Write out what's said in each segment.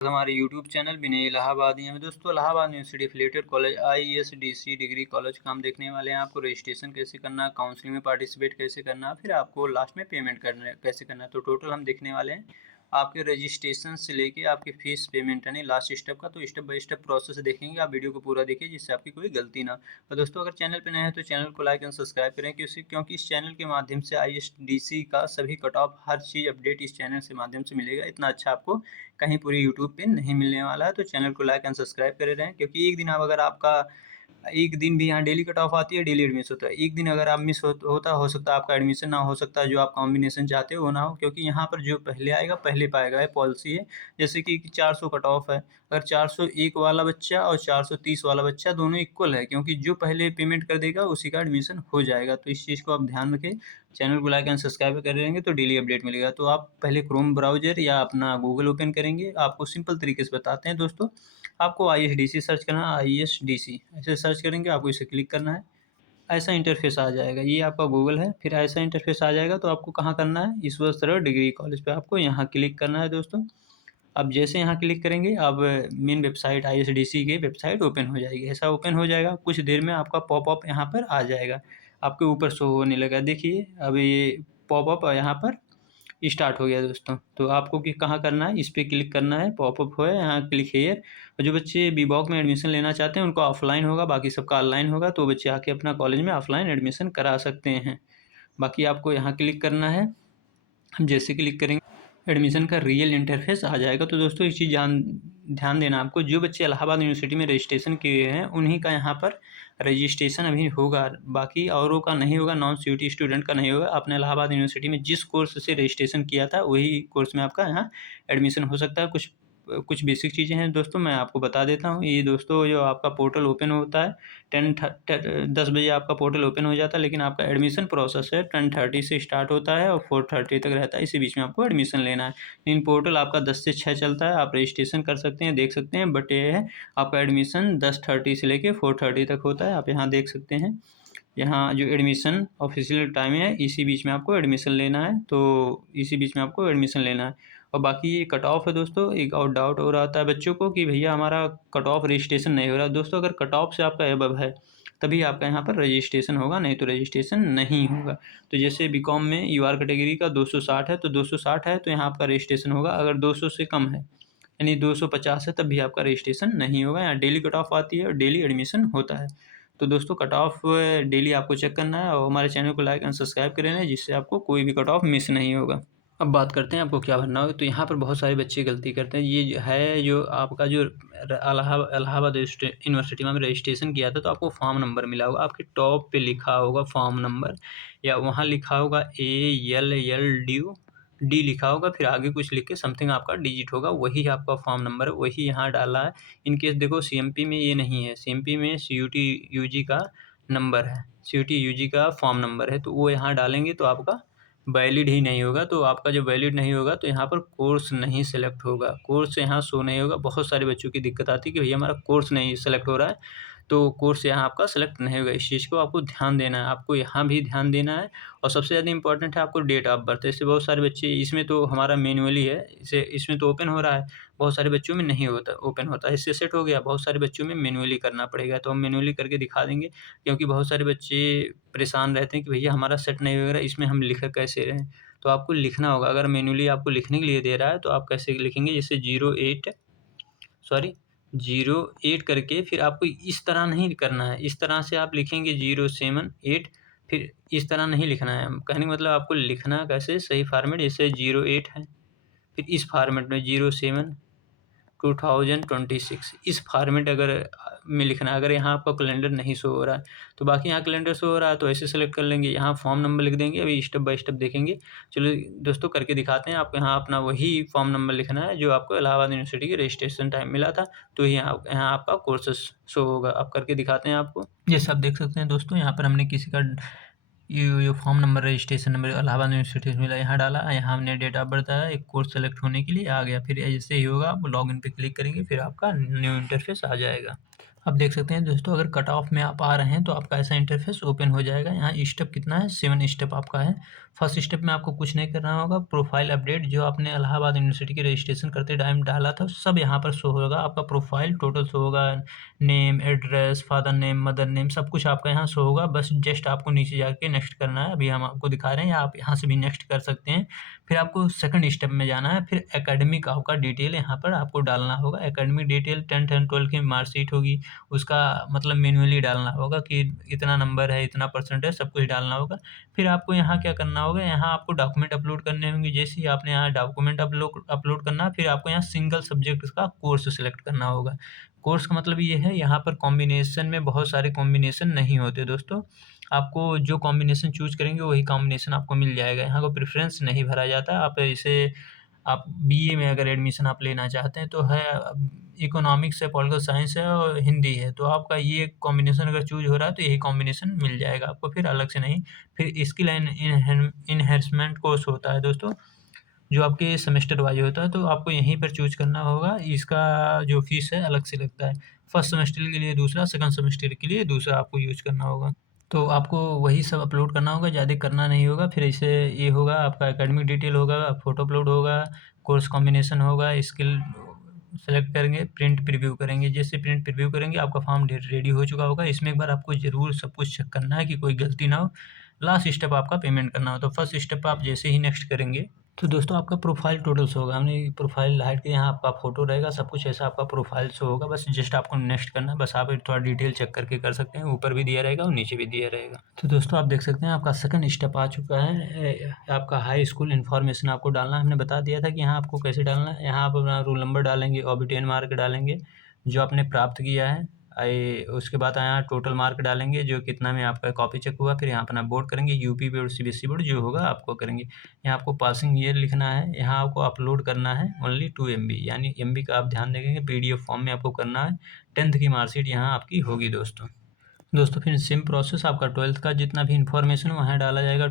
हमारे YouTube channel विनय इलाहाबादी में दोस्तों Allahabad university affiliated college IESDC degree college का हम देखने वाले हैं। आपको रजिस्ट्रेशन कैसे करना है, काउंसलिंग में पार्टिसिपेट कैसे करना है, फिर आपको लास्ट में पेमेंट करना कैसे करना है। तो टोटल हम देखने वाले हैं आपके रजिस्ट्रेशन से लेके आपकी फीस पेमेंट यानी लास्ट स्टेप का। तो स्टेप बाय स्टेप प्रोसेस देखेंगे, आप वीडियो को पूरा देखिए जिससे आपकी कोई गलती ना। तो दोस्तों अगर चैनल पे नए हैं तो चैनल को लाइक एंड सब्सक्राइब करें, क्योंकि इस चैनल के माध्यम से IESDC का सभी cut of her cheese update इस चैनल से माध्यम से मिलेगा। इतना अच्छा आपको कहीं पूरी यूट्यूब पे नहीं मिलने वाला है। तो चैनल को लाइक एंड सब्सक्राइब करे रहें, क्योंकि एक दिन आप अगर आपका एक दिन भी यहाँ डेली कट ऑफ आती है, डेली एडमिशन होता है। एक दिन अगर आप मिस होता हो सकता है आपका एडमिशन ना हो सकता है, जो आप कॉम्बिनेशन चाहते हो वो ना हो, क्योंकि यहाँ पर जो पहले आएगा पहले पाएगा, ये पॉलिसी है। जैसे कि 400 कट ऑफ है, अगर 401 वाला बच्चा और 430 वाला बच्चा दोनों इक्वल है, क्योंकि जो पहले पेमेंट कर देगा उसी का एडमिशन हो जाएगा। तो इस चीज़ को आप ध्यान रखें। चैनल को लाइक एंड सब्सक्राइब कर रहेंगे तो डेली अपडेट मिलेगा। तो आप पहले क्रोम ब्राउजर या अपना गूगल ओपन करेंगे। आपको सिंपल तरीके से बताते हैं दोस्तों। आपको ISDC सर्च करना है, ISDC ऐसे सर्च करेंगे, आपको इसे क्लिक करना है। ऐसा इंटरफेस आ जाएगा, ये आपका गूगल है। फिर ऐसा इंटरफेस आ जाएगा तो आपको कहाँ करना है, ईश्वरचरण डिग्री कॉलेज पे आपको यहाँ क्लिक करना है दोस्तों। अब जैसे यहाँ क्लिक करेंगे, अब मेन वेबसाइट ISDC की वेबसाइट ओपन हो जाएगी। ऐसा ओपन हो जाएगा, कुछ देर में आपका पॉपअप यहाँ पर आ जाएगा, आपके ऊपर शो होने लगा। देखिए अब ये पॉपअप यहाँ पर स्टार्ट हो गया दोस्तों। तो आपको कि कहाँ करना है, इस पर क्लिक करना है, पॉपअप है यहाँ क्लिक हेयर। और जो बच्चे बीबॉक में एडमिशन लेना चाहते हैं उनको ऑफलाइन होगा, बाकी सबका ऑनलाइन होगा। तो बच्चे आके अपना कॉलेज में ऑफलाइन एडमिशन करा सकते हैं। बाकी आपको यहाँ क्लिक करना है। हम जैसे क्लिक करेंगे एडमिशन का रियल इंटरफेस आ जाएगा। तो दोस्तों इस चीज़ ध्यान देना आपको, जो बच्चे इलाहाबाद यूनिवर्सिटी में रजिस्ट्रेशन किए हैं उन्हीं का यहाँ पर रजिस्ट्रेशन अभी होगा, बाकी औरों का नहीं होगा। नॉन CUT स्टूडेंट का नहीं होगा। आपने इलाहाबाद यूनिवर्सिटी में जिस कोर्स से रजिस्ट्रेशन किया था वही कोर्स में आपका यहाँ एडमिशन हो सकता है। कुछ कुछ बेसिक चीज़ें हैं दोस्तों, मैं आपको बता देता हूँ। ये दोस्तों जो आपका पोर्टल ओपन होता है 10 बजे आपका पोर्टल ओपन हो जाता है, लेकिन आपका एडमिशन प्रोसेस है 10:30 से स्टार्ट होता है और 4:30 तक रहता है। इसी बीच में आपको एडमिशन लेना है। लेकिन पोर्टल आपका 10 से 6 चलता है, आप रजिस्ट्रेशन कर सकते हैं, देख सकते हैं। बट ये है आपका एडमिशन 10:30 से लेके 4:30 तक होता है, आप यहाँ देख सकते हैं। यहाँ जो एडमिशन ऑफिशियल टाइम है इसी बीच में आपको एडमिशन लेना है। तो इसी बीच में आपको एडमिशन लेना है। और बाकी ये कट ऑफ है दोस्तों। एक और डाउट हो रहा था बच्चों को कि भैया हमारा कट ऑफ रजिस्ट्रेशन नहीं हो रहा। दोस्तों अगर कट ऑफ से आपका एबव है तभी आपका यहाँ पर रजिस्ट्रेशन होगा, नहीं तो रजिस्ट्रेशन नहीं होगा। तो जैसे BCom में UR कैटेगरी का 260 है, तो 260 है तो यहाँ आपका रजिस्ट्रेशन होगा। अगर 200 से कम है यानी 250 है तब भी आपका रजिस्ट्रेशन नहीं होगा। यहाँ डेली कट ऑफ आती है और डेली एडमिशन होता है। तो दोस्तों कट ऑफ डेली आपको चेक करना है और हमारे चैनल को लाइक एंड सब्सक्राइब करें, जिससे आपको कोई भी कट ऑफ मिस नहीं होगा। अब बात करते हैं आपको क्या भरना होगा। तो यहाँ पर बहुत सारे बच्चे गलती करते हैं। ये है जो आपका जो इलाहाबाद यूनिवर्सिटी में रजिस्ट्रेशन किया था तो आपको फॉर्म नंबर मिला होगा, आपके टॉप पे लिखा होगा फॉर्म नंबर, या वहाँ लिखा होगा ALLD लिखा होगा, फिर आगे कुछ लिख के समथिंग आपका डिजिट होगा, वही आपका फॉर्म नंबर है, वही यहाँ डाला है। इनकेस देखो CMP में ये नहीं है, CMP में CUT UG का नंबर है, CUT UG का फॉर्म नंबर है, तो वो यहाँ डालेंगे तो आपका वैलिड ही नहीं होगा। तो आपका जब वैलिड नहीं होगा तो यहाँ पर कोर्स नहीं सेलेक्ट होगा, कोर्स यहाँ शो नहीं होगा। बहुत सारे बच्चों की दिक्कत आती है कि भैया हमारा कोर्स नहीं सेलेक्ट हो रहा है, तो कोर्स यहाँ आपका सेलेक्ट नहीं होगा। इस चीज़ को आपको ध्यान देना है, आपको यहाँ भी ध्यान देना है। और सबसे ज़्यादा इंपॉर्टेंट है आपको डेट ऑफ बर्थ। इससे बहुत सारे बच्चे, इसमें तो हमारा मैनुअली है, इसमें तो ओपन हो रहा है, बहुत सारे बच्चों में नहीं होता, ओपन होता है। इससे सेट हो गया, बहुत सारे बच्चों में मैनुअली करना पड़ेगा। तो हम मैनुअली करके दिखा देंगे, क्योंकि बहुत सारे बच्चे परेशान रहते हैं कि भैया हमारा सेट नहीं हो रहा, इसमें हम लिख कैसे रहें। तो आपको लिखना होगा। अगर मैनुअली आपको लिखने के लिए दे रहा है तो आप कैसे लिखेंगे, जैसे 08 करके, फिर आपको इस तरह नहीं करना है, इस तरह से आप लिखेंगे 078, फिर इस तरह नहीं लिखना है। कहने का मतलब आपको लिखना कैसे सही फॉर्मेट, जैसे 08 है, फिर इस फॉर्मेट में 07/2026 इस फॉर्मेट अगर में लिखना है। अगर यहाँ आपका कैलेंडर नहीं शो हो रहा है तो बाकी यहाँ कैलेंडर शो हो रहा है तो ऐसे सेलेक्ट कर लेंगे। यहाँ फॉर्म नंबर लिख देंगे, अभी स्टेप बाय स्टेप देखेंगे। चलो दोस्तों करके दिखाते हैं। आपको यहाँ अपना वही फॉर्म नंबर लिखना है जो आपको इलाहाबाद यूनिवर्सिटी के रजिस्ट्रेशन टाइम मिला था, तो यहाँ आपका कोर्सेस शो होगा। आप करके दिखाते हैं आपको। जैसे आप देख सकते हैं दोस्तों, यहाँ पर हमने किसी का ये form number, registration number Allahabad university मिला, यहाँ डाला, यहाँ हमने डेट ऑफ बर्थ आया, एक कोर्स सेलेक्ट होने के लिए आ गया। फिर ऐसे ही होगा, आप लॉगिन पे क्लिक करेंगे, फिर आपका न्यू इंटरफेस आ जाएगा। आप देख सकते हैं दोस्तों, अगर कट ऑफ में आप आ रहे हैं तो आपका ऐसा इंटरफेस ओपन हो जाएगा। यहाँ स्टेप कितना है, 7 स्टेप आपका है। फर्स्ट स्टेप में आपको कुछ नहीं करना होगा। प्रोफाइल अपडेट जो आपने इलाहाबाद यूनिवर्सिटी के रजिस्ट्रेशन करते टाइम डाला था सब यहाँ पर शो होगा। आपका प्रोफाइल टोटल शो होगा, name, address, father name, mother name, सब कुछ आपका यहाँ शो होगा। बस जस्ट आपको नीचे जाके नेक्स्ट करना है। अभी हम आपको दिखा रहे हैं, आप यहाँ से भी नेक्स्ट कर सकते हैं। फिर आपको सेकंड स्टेप में जाना है। फिर एकेडमिक आपका डिटेल यहाँ पर आपको डालना होगा। Academic detail 10th and 12th की मार्कशीट होगी, उसका मतलब मैन्युअली डालना होगा कि इतना नंबर है, इतना परसेंट है, सब कुछ डालना होगा। फिर आपको यहाँ क्या करना होगा, यहाँ आपको डॉक्यूमेंट अपलोड करने होंगे। जैसे ही आपने यहाँ डॉक्यूमेंट अपलोड करना है, फिर आपको यहाँ सिंगल सब्जेक्ट का कोर्स सेलेक्ट करना होगा। कोर्स का मतलब ये है, यहाँ पर कॉम्बिनेशन में बहुत सारे कॉम्बिनेशन नहीं होते दोस्तों। आपको जो कॉम्बिनेशन चूज़ करेंगे वही कॉम्बिनेशन आपको मिल जाएगा। यहाँ को प्रेफ़रेंस नहीं भरा जाता। आप बीए में अगर एडमिशन आप लेना चाहते हैं तो है, इकोनॉमिक्स है, पॉलिटिकल साइंस है और हिंदी है, तो आपका ये कॉम्बिनेशन अगर चूज़ हो रहा है तो यही कॉम्बिनेशन मिल जाएगा आपको, फिर अलग से नहीं। फिर स्किल एंड एनहांसमेंट कोर्स होता है दोस्तों, जो आपके सेमेस्टर वाइज़ होता है, तो आपको यहीं पर चूज़ करना होगा। इसका जो फ़ीस है अलग से लगता है। फर्स्ट सेमेस्टर के लिए दूसरा, सेकंड सेमेस्टर के लिए दूसरा आपको यूज़ करना होगा। तो आपको वही सब अपलोड करना होगा, ज़्यादा करना नहीं होगा। फिर ऐसे ये होगा, आपका एकेडमिक डिटेल होगा, फ़ोटो अपलोड होगा, कोर्स कॉम्बिनेशन होगा, स्किल सेलेक्ट करेंगे, प्रिंट प्रीव्यू करेंगे। जैसे प्रिंट प्रीव्यू करेंगे आपका फॉर्म रेडी हो चुका होगा। इसमें एक बार आपको ज़रूर सब कुछ चेक करना है कि कोई गलती ना हो। लास्ट स्टेप आपका पेमेंट करना हो। तो फर्स्ट स्टेप आप जैसे ही नेक्स्ट करेंगे तो दोस्तों आपका प्रोफाइल टोटल शो होगा। हमने प्रोफाइल हाइड किया, यहाँ आपका फ़ोटो रहेगा, सब कुछ ऐसा आपका प्रोफाइल शो होगा। बस जस्ट आपको नेक्स्ट करना है। बस आप थोड़ा डिटेल चेक करके कर सकते हैं, ऊपर भी दिया रहेगा और नीचे भी दिया रहेगा। तो दोस्तों आप देख सकते हैं आपका सेकंड स्टेप आ चुका है। आपका हाई स्कूल इन्फॉर्मेशन आपको डालना है। हमने बता दिया था कि यहाँ आपको कैसे डालना है। यहाँ आप अपना रोल नंबर डालेंगे, ऑबिटेन मार्क डालेंगे जो आपने प्राप्त किया है। उसके बाद यहाँ टोटल मार्क डालेंगे जो कितना में आपका कॉपी चेक हुआ। फिर यहाँ अपना बोर्ड करेंगे, यूपी बोर्ड, सीबीएसई बोर्ड जो होगा आपको करेंगे। यहाँ आपको पासिंग ईयर लिखना है। यहाँ आपको अपलोड करना है ओनली 2 MB, यानी MB का आप ध्यान देंगे, पीडीएफ फॉर्म में आपको करना है। 10th की मार्कशीट यहाँ आपकी होगी दोस्तों फिर सेम प्रोसेस, आपका 12th का जितना भी इन्फॉर्मेशन वहाँ डाला जाएगा।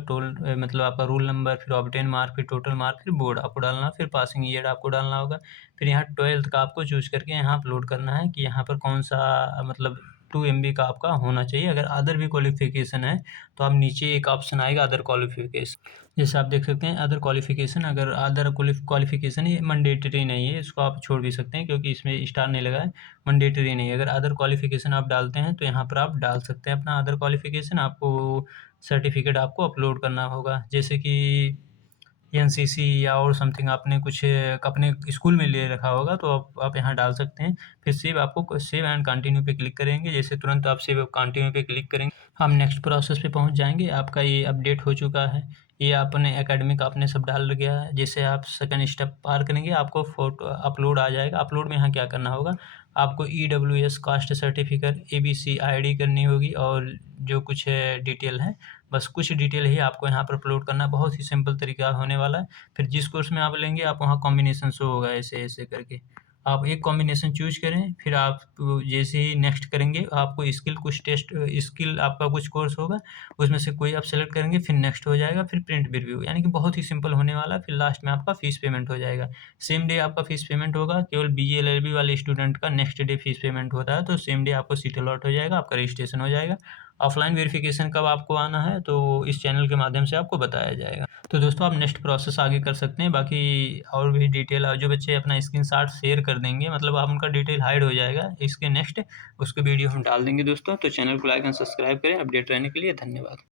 मतलब आपका रोल नंबर, फिर ऑब्टेन मार्क, फिर टोटल मार्क, फिर बोर्ड आपको डालना, फिर पासिंग ईयर आपको डालना होगा। फिर यहाँ 12th का आपको चूज़ करके यहाँ अपलोड करना है कि यहाँ पर कौन सा मतलब 2 MB का आपका होना चाहिए। अगर अदर भी क्वालिफ़िकेशन है तो आप नीचे एक ऑप्शन आएगा अदर क्वालिफ़िकेशन, जैसे आप देख सकते हैं अदर क्वालिफ़िकेशन। अगर अदर क्वालिफ़िकेशन ये मैंडेटरी नहीं है, इसको आप छोड़ भी सकते हैं क्योंकि इसमें स्टार नहीं लगा है, मैंडेटरी नहीं है। अगर अदर क्वालिफ़िकेशन आप डालते हैं तो यहाँ पर आप डाल सकते हैं अपना अदर क्वालिफ़िकेशन। आपको सर्टिफ़िकेट आपको अपलोड करना होगा, जैसे कि एनसीसी या और समथिंग आपने कुछ अपने स्कूल में ले रखा होगा तो आप यहाँ डाल सकते हैं। फिर सेव एंड कंटिन्यू पे क्लिक करेंगे। जैसे तुरंत आप सेव कंटिन्यू पे क्लिक करेंगे, हम नेक्स्ट प्रोसेस पे पहुँच जाएंगे। आपका ये अपडेट हो चुका है, ये आपने एकेडमिक आपने सब डाल दिया है। जैसे आप सेकंड स्टेप पार करेंगे आपको फ़ोटो अपलोड आ जाएगा। अपलोड में यहाँ क्या करना होगा, आपको EWS caste certificate, ABC ID करनी होगी और जो कुछ डिटेल है, बस कुछ डिटेल ही आपको यहाँ पर अपलोड करना है। बहुत ही सिंपल तरीका होने वाला है। फिर जिस कोर्स में आप लेंगे आप वहाँ कॉम्बिनेशन शो होगा ऐसे करके। आप एक कॉम्बिनेशन चूज़ करें, फिर आप जैसे ही नेक्स्ट करेंगे आपको स्किल आपका कुछ कोर्स होगा, उसमें से कोई आप सेलेक्ट करेंगे, फिर नेक्स्ट हो जाएगा, फिर प्रिंट प्रीव्यू, यानी कि बहुत ही सिंपल होने वाला है। फिर लास्ट में आपका फ़ीस पेमेंट हो जाएगा। सेम डे आपका फ़ीस पेमेंट होगा। केवल BA LLB वाले स्टूडेंट का नेक्स्ट डे फ़ीस पेमेंट होता है, तो सेम डे आपको सीट अलॉट हो जाएगा, आपका रजिस्ट्रेशन हो जाएगा। ऑफलाइन वेरिफिकेशन कब आपको आना है तो इस चैनल के माध्यम से आपको बताया जाएगा। तो दोस्तों आप नेक्स्ट प्रोसेस आगे कर सकते हैं। बाकी और भी डिटेल जो बच्चे अपना स्क्रीनशॉट शेयर कर देंगे, मतलब आप उनका डिटेल हाइड हो जाएगा इसके नेक्स्ट, उसके वीडियो हम डाल देंगे दोस्तों। तो चैनल को लाइक एंड सब्सक्राइब करें अपडेट रहने के लिए। धन्यवाद।